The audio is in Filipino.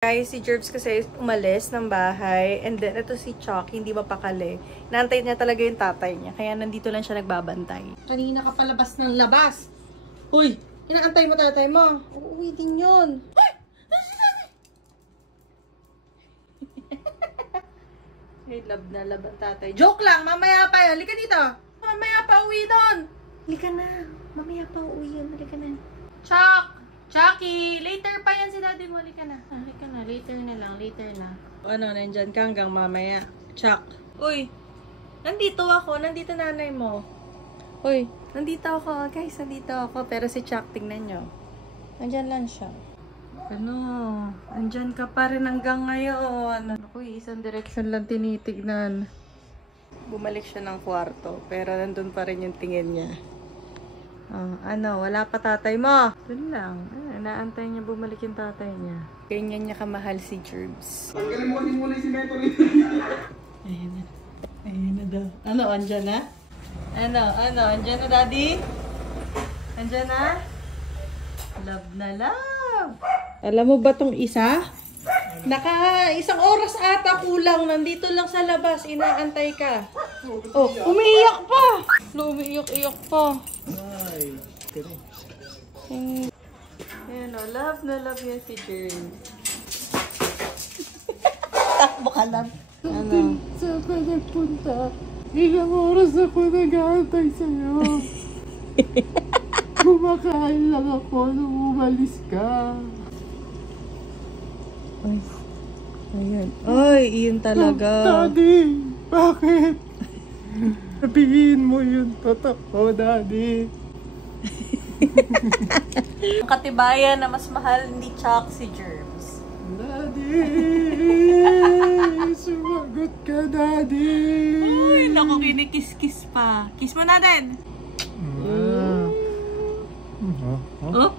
Guys, si Jervs kasi umalis ng bahay. And then, ito si Chuck, hindi mapakali. Naantay niya talaga yung tatay niya. Kaya nandito lang siya nagbabantay. Kanina ka palabas ng labas. Uy, inaantay mo tatay mo. Uuwi din yun. Ay, love na love ang tatay. Joke lang, mamaya pa yun. Halika dito. Mamaya pa uwi doon. Halika na. Mamaya pa uwi yun. Halika na. Chuck! Chucky! Later pa yan si daddy mo. Halika na. Halika na. Later na lang. Later na. Ano, nandyan ka hanggang mamaya. Chuck. Uy, nandito ako. Nandito nanay mo. Uy, nandito ako. Guys, nandito ako. Pero si Chuck, tingnan nyo. Nandyan lang siya. Ano? Nandyan ka pa rin hanggang ngayon. Uy, isang direction lang tinitignan. Bumalik siya ng kwarto. Pero nandun pa rin yung tingin niya. Ano, wala pa tatay mo. Doon lang. Naantay niya bumalik yung tatay niya. Ganyan niya kamahal si Jervs. Pagkalim mo muna yung simento rin. Ayan na. Ayan na daw. Ano, andyan na? Ano, andyan na daddy? Andyan na? Love na love. Alam mo ba tong isa? Isang oras ata kulang. Nandito lang sa labas. Inaantay ka. Oh, umiiyak pa. Umiiyak pa. Ay, pero. Ayan o, love na love yan si Jervs. Takbo ka lang. Ano? Saan ka nagpunta? Ilang oras ako nag-aantay sa'yo. Kumakain lang ako nung umalis ka. Ay. Ayan. Ay, iyon talaga. Daddy, bakit? Sabihin mo yun totoo, Daddy. Ang katibayan na mas mahal ni Chuck si Jervs. Daddy, sumagot ka, Daddy. Uy, naku, kinikis-kiss pa. Kiss mo natin. Oh?